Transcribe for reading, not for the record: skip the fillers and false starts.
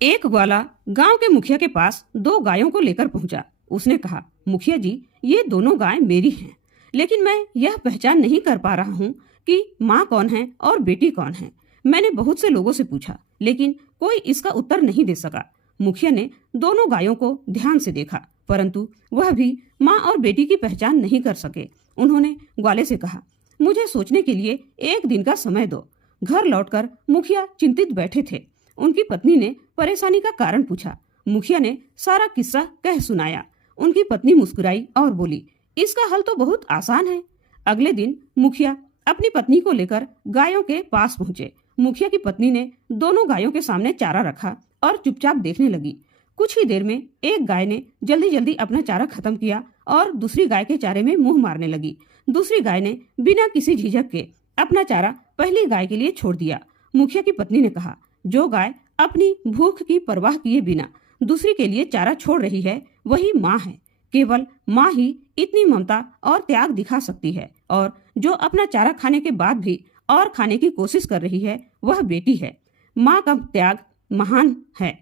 एक ग्वाला गांव के मुखिया के पास दो गायों को लेकर पहुंचा। उसने कहा, मुखिया जी, ये दोनों गायें मेरी हैं, लेकिन मैं यह पहचान नहीं कर पा रहा हूँ कि माँ कौन है और बेटी कौन है। मैंने बहुत से लोगों से पूछा, लेकिन कोई इसका उत्तर नहीं दे सका। मुखिया ने दोनों गायों को ध्यान से देखा, परंतु वह भी माँ और बेटी की पहचान नहीं कर सके। उन्होंने ग्वाले से कहा, मुझे सोचने के लिए एक दिन का समय दो। घर लौटकर मुखिया चिंतित बैठे थे। उनकी पत्नी ने परेशानी का कारण पूछा। मुखिया ने सारा किस्सा कह सुनाया। उनकी पत्नी मुस्कुराई और बोली, इसका हल तो बहुत आसान है। अगले दिन मुखिया अपनी पत्नी को लेकर गायों के पास पहुंचे। मुखिया की पत्नी ने दोनों गायों के सामने चारा रखा और चुपचाप देखने लगी। कुछ ही देर में एक गाय ने जल्दी जल्दी अपना चारा खत्म किया और दूसरी गाय के चारे में मुंह मारने लगी। दूसरी गाय ने बिना किसी झिझक के अपना चारा पहली गाय के लिए छोड़ दिया। मुखिया की पत्नी ने कहा, जो गाय अपनी भूख की परवाह किए बिना दूसरी के लिए चारा छोड़ रही है वही माँ है। केवल माँ ही इतनी ममता और त्याग दिखा सकती है, और जो अपना चारा खाने के बाद भी और खाने की कोशिश कर रही है वह बेटी है। माँ का त्याग महान है।